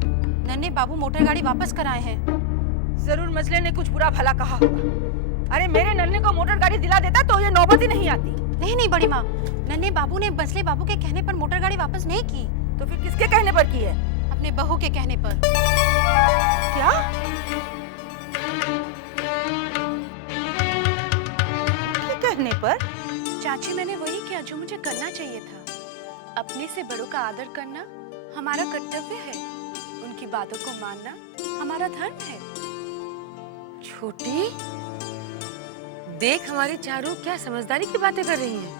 नन्हे बाबू मोटर गाड़ी वापस कराए हैं। जरूर मजले ने कुछ बुरा भला कहा होगा। अरे मेरे नन्हे को मोटर गाड़ी दिला देता तो ये नौबत ही नहीं आती। नहीं नहीं बड़ी माँ, नन्हे बाबू ने मजले बाबू के कहने पर मोटर गाड़ी वापस नहीं की। तो फिर किसके कहने पर की है? अपने बहू के कहने पर। क्या? कहने पर? चाची, मैंने वही किया जो मुझे करना चाहिए था। अपने से बड़ों का आदर करना हमारा कर्तव्य है। उनकी बातों को मानना हमारा धर्म है। छोटी, देख हमारी चारू क्या समझदारी की बातें कर रही हैं।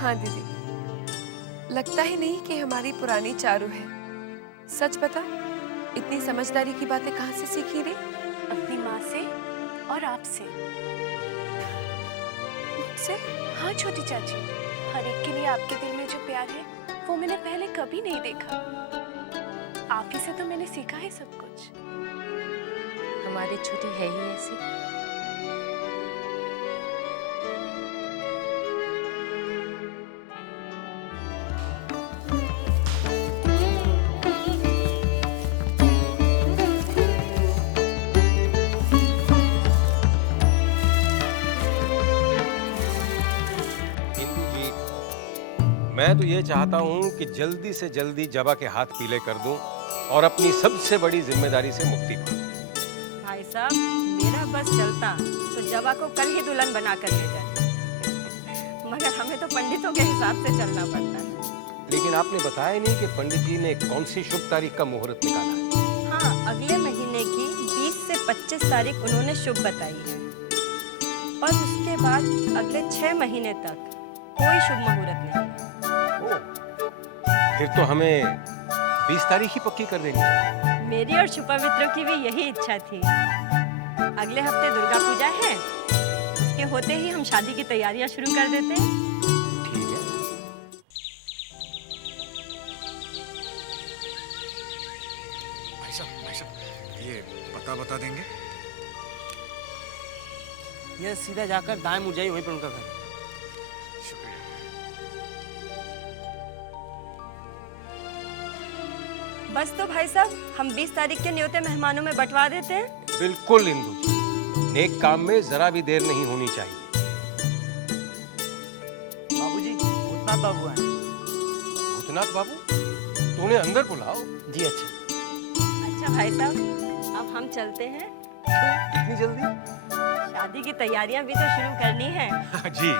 हाँ दीदी, लगता ही नहीं कि हमारी पुरानी चारू है। सच बता, इतनी समझदारी की बातें कहाँ से सीखी रे? अपनी माँ से और आपसे। मुझसे? हाँ छोटी चाची, हर एक के लिए आपके दिल में जो प्यार है वो मैंने पहले कभी नहीं देखा। आप ही से तो मैंने सीखा है सब कुछ। हमारी छोटी है ही ऐसी। मैं तो ये चाहता हूँ कि जल्दी से जल्दी जबा के हाथ पीले कर दूं और अपनी सबसे बड़ी जिम्मेदारी से मुक्ति पाऊं। भाई साहब, मेरा बस चलता तो जबा को कल ही दुल्हन बना कर ले जाए, मगर हमें तो पंडितों के हिसाब से चलना पड़ता है। लेकिन आपने बताया नहीं कि पंडित जी ने कौन सी शुभ तारीख का मुहूर्त निकाला है? हाँ, अगले महीने की 20 से 25 तारीख उन्होंने शुभ बताई है और उसके बाद अगले 6 महीने तक कोई शुभ मुहूर्त नहीं। फिर तो हमें 20 तारीख ही पक्की कर देनी चाहिए। मेरी और शुभमित्रों की भी यही इच्छा थी। अगले हफ्ते दुर्गा पूजा है, उसके होते ही हम शादी की तैयारियां शुरू कर देते हैं। ठीक है। भाई साहब, ये पता बता देंगे? ये सीधा जाकर दाएं मुड़ जाइए, वहीं पर उनका घर है। बस तो भाई साहब, हम 20 तारीख के न्योते मेहमानों में बंटवा देते हैं। बिल्कुल इंदु जी, नेक काम में जरा भी देर नहीं होनी चाहिए। बाबूजी, भूतनाथ बाबू हैं। भूतनाथ बाबू? तो उन्हें अंदर बुलाओ। जी अच्छा। अच्छा भाई साहब, अब हम चलते हैं। इतनी जल्दी? शादी की तैयारियां भी तो शुरू करनी है। जी जी।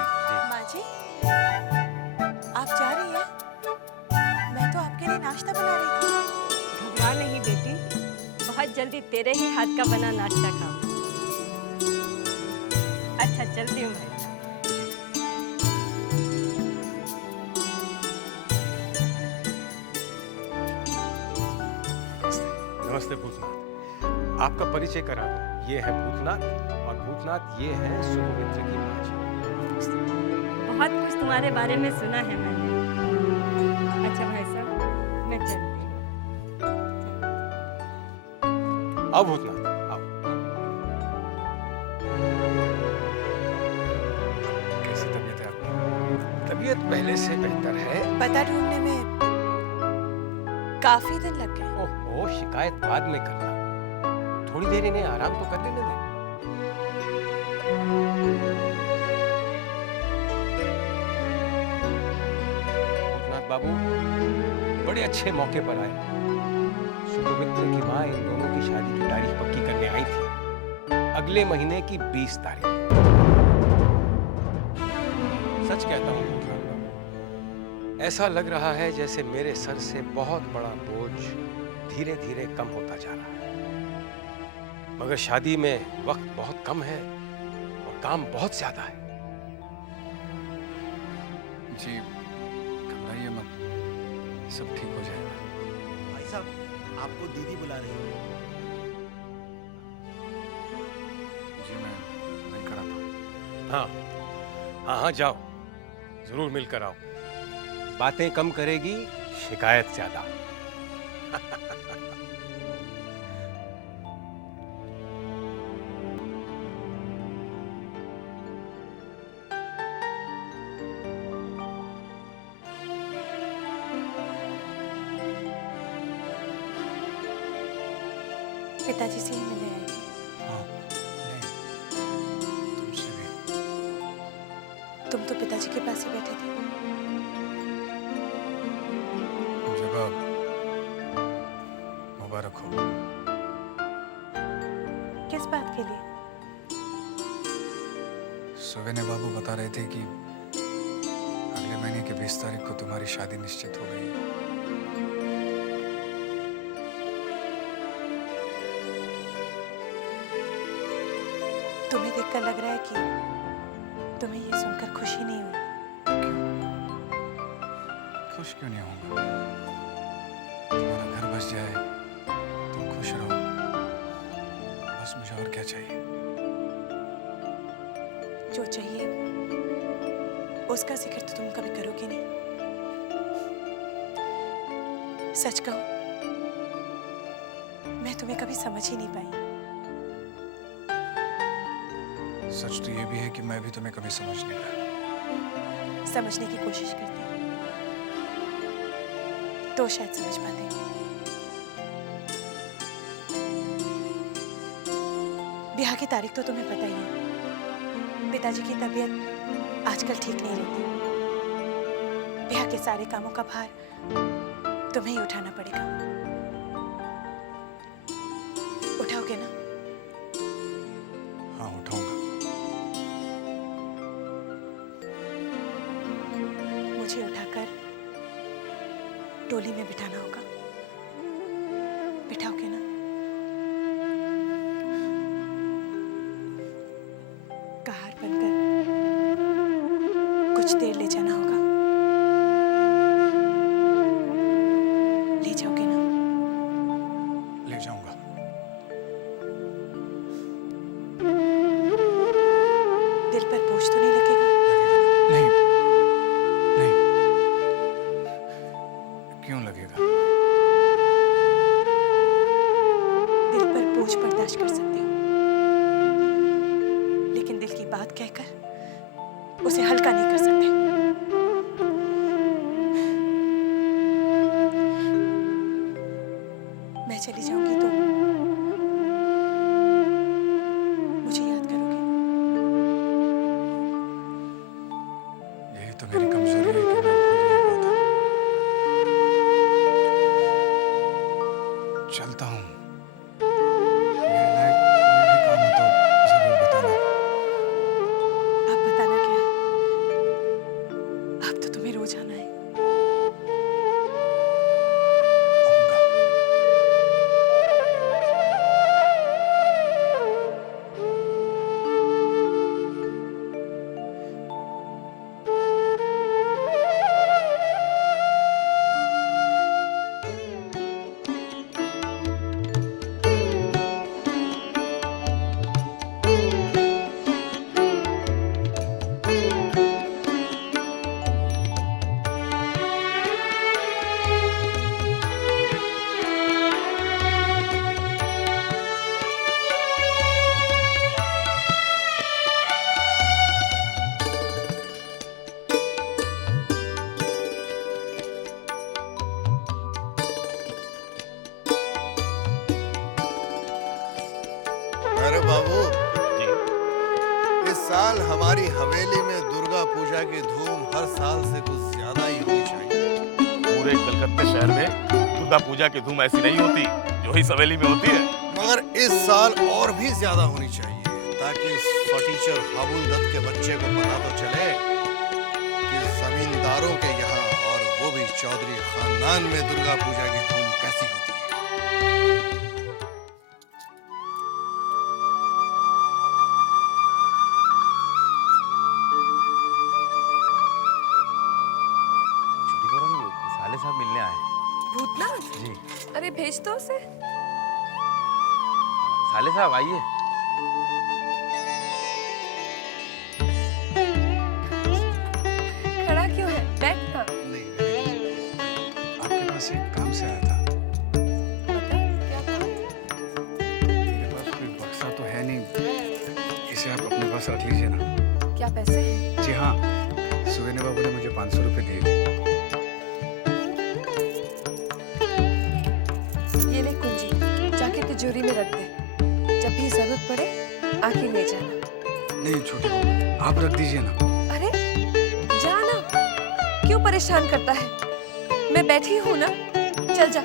माँ जी, आप जा रही हैं? मैं तो आपके लिए नाश्ता बना रही थी। घबरा नहीं बेटी, बहुत जल्दी तेरे ही हाथ का बना नाश्ता खाऊं। अच्छा चलती हूँ भाई। नमस्ते भूतनाथ। आपका परिचय करा दूं, ये है भूतनाथ और भूतनाथ ये है सुमित्र की माँ जी। बहुत कुछ तुम्हारे बारे में सुना है मैंने। अच्छा भाई साहब, मैं चलती हूँ। आओ भूतनाथ, आओ। कैसी तबीयत है आपकी? तबीयत पहले से बेहतर है। पता ढूंढने में काफी दिन लग गए। ओहो, शिकायत बाद में करना, थोड़ी देर इन्हें आराम तो कर लेने दें। भूतनाथ बाबू बड़े अच्छे मौके पर आए। सुमित्र की माँ इन दोनों की शादी की तारीख पक्की करने आई थी, अगले महीने की 20 तारीख। सच कहता हूँ भूतनाथ बाबू, ऐसा लग रहा है जैसे मेरे सर से बहुत बड़ा बोझ धीरे धीरे कम होता जा रहा है। मगर शादी में वक्त बहुत कम है और काम बहुत ज्यादा है। जी घबराइए मत, सब ठीक हो जाएगा। भाई साहब, आपको दीदी बुला रही है। जी मैं मिलकर आता हूँ। हाँ हाँ हाँ, जाओ, जरूर मिलकर आओ। बातें कम करेगी, शिकायत ज्यादा। पिताजी से ही मिले हैं। हाँ, तुमसे भी। तुम तो पिताजी के पास ही बैठे थे। जब मुबारक हो। किस बात के लिए? सुवेने बाबू बता रहे थे कि अगले महीने की 20 तारीख को तुम्हारी शादी निश्चित हो गई है। तुम्हें देखकर लग रहा है कि तुम्हें ये सुनकर खुशी नहीं हुई। खुश क्यों नहीं होऊंगा? तुम्हारा घर बस जाए, तुम खुश रहो, बस मुझे और क्या चाहिए? जो चाहिए उसका जिक्र तो तुम कभी करोगे नहीं। सच कहूं, मैं तुम्हें कभी समझ ही नहीं पाई। सच तो ये भी है कि मैं भी तुम्हें कभी समझ नहीं पाया। समझने की कोशिश करते तो शायद समझ पाते। ब्याह की तारीख तो तुम्हें पता ही है। पिताजी की तबीयत आजकल ठीक नहीं रहती। ब्याह के सारे कामों का भार तुम्हें ही उठाना पड़ेगा। उठाओगे ना? हाँ, उठाऊंगा। मुझे उठाकर टोली में बिठाना होगा। बिठाओगे ना? कहार बनकर कुछ देर ले जाना होगा। ले जाओगे ना? ले जाऊंगा। दिल पर बोझ तो नहीं लगेगा? नहीं, नहीं, क्यों लगेगा? दिल पर बोझ बर्दाश्त कर सकती हूँ, लेकिन दिल की बात कहकर उसे हल्का नहीं कर सकते। मैं चली जाऊंगी तो मुझे याद करोगे? यही तो मेरी कमजोरी है कि मैं भूल नहीं पाता। चलता हूँ। मेरे लायक कोई भी काम हो तो जरूर बताना। आप बताना क्या है? बाबू इस साल हमारी हवेली में दुर्गा पूजा की धूम हर साल से कुछ ज्यादा ही होनी चाहिए। पूरे कलकत्ते शहर में दुर्गा पूजा की धूम ऐसी नहीं होती जो इस हवेली में होती है। मगर इस साल और भी ज्यादा होनी चाहिए ताकि उस फटीचर हाबुल दत्त के बच्चे को पता तो चले कि जमींदारों के यहाँ और वो भी चौधरी खानदान में दुर्गा पूजा की धूम कैसी होती है। साले साहब मिलने आए। भूतनाथ जी अरे भेज दो उसे। साले साहब आइए। खड़ा क्यों है, बैठ ना। आपके पास एक काम से आया था। क्या काम? मेरे पास कोई बक्सा तो है नहीं, इसे आप अपने पास रख लीजिए ना। क्या पैसे हैं? जी हाँ, सुवेने बाबू ने मुझे 500 रुपए दिए। ये ले कुंजी, जाके तिजोरी में रख दे। जब भी जरूरत पड़े आके ले जाना। नहीं छोटे बाबू, आप रख दीजिए ना। अरे जाना, क्यों परेशान करता है? मैं बैठी हूँ ना, चल जा।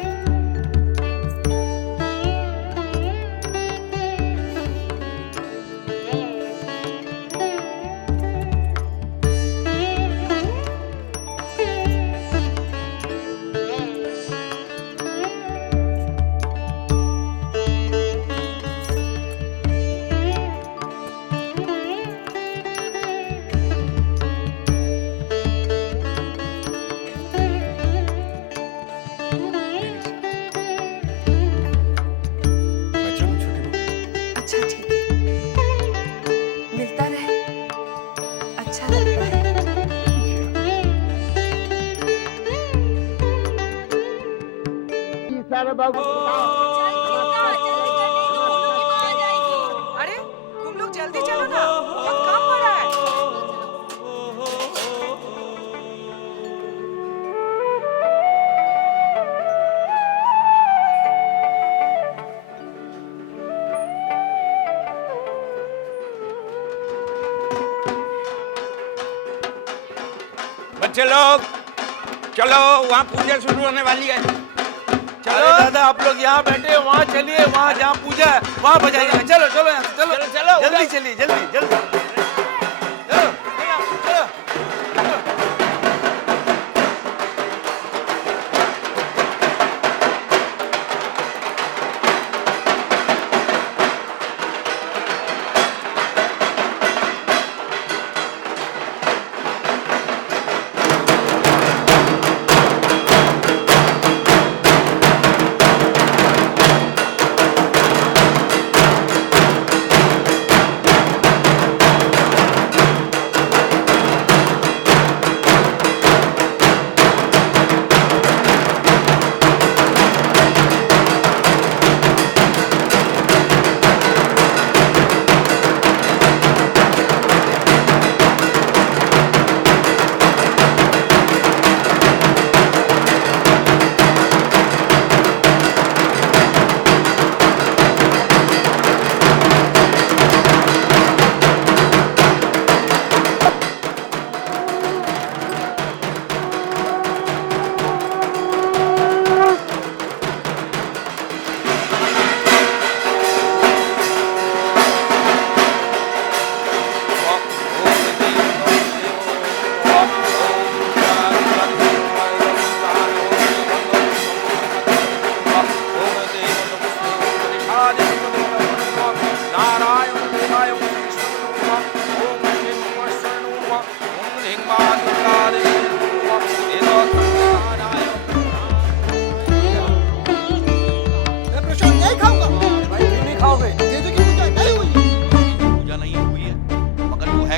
अच्छा ठीक है, मिलता रहे, अच्छा लगता है। अरे तुम लोग जल्दी चलो ना, बहुत काम पड़ा है। बच्चे लोग चलो, वहाँ पूजा शुरू होने वाली है। चलो दादा, आप लोग यहाँ बैठे हो, वहाँ चलिए, वहाँ जहाँ पूजा है वहाँ बजाइए। चलो चलो चलो चलो चलो, जल्दी चलिए, जल्दी जल्दी चलो चलो चलो।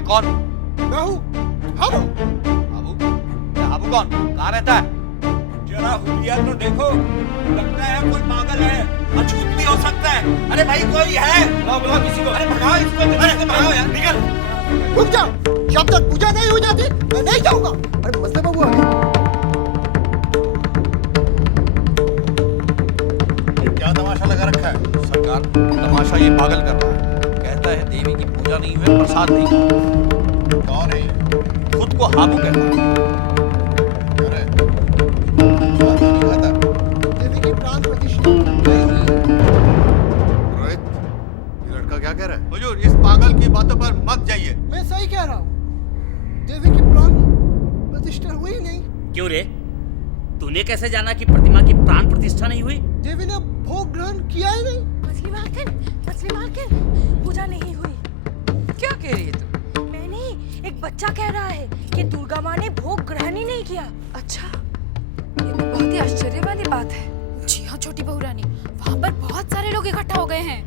कौन? मैं हूँ हाबू। हाबू? हाबू कौन? कहाँ रहता है? जरा हुलिया तो देखो, लगता है कोई पागल है, अछूत भी हो सकता है। अरे भाई कोई है? बुलाओ किसी को। अरे भगाओ इसको, जल्दी से भगाओ यार, निकल। रुक जाओ, जब तक पूजा नहीं हो जाती मैं नहीं जाऊंगा। अरे मसले बाबू आ गए। क्या तमाशा लगा रखा है? सरकार, तमाशा ये पागल कर रहा है। कहता है देवी की पूजा नहीं हुई, प्रसाद नहीं खाया। कौन है ये? खुद को हाबू कहता है। अरे प्रसाद नहीं खाता। देवी की प्राण प्रतिष्ठा रोहित, ये लड़का क्या कह रहा है? हुजूर, इस पागल की बातों पर मत जाइए। मैं सही कह रहा हूँ, देवी की प्राण प्रतिष्ठा हुई नहीं। क्यों रे? तूने कैसे जाना कि प्रतिमा की प्राण प्रतिष्ठा नहीं हुई? देवी ने भोग ग्रहण किया ही नहीं। मछली मालकिन, पूजा नहीं हुई। क्या कह रही है तू? मैं नहीं, एक बच्चा कह रहा है कि दुर्गा माँ ने भोग ग्रहण ही नहीं किया। अच्छा, ये तो बहुत ही आश्चर्य वाली बात है। जी हाँ छोटी बहू रानी, वहाँ पर बहुत सारे लोग इकट्ठा हो गए हैं।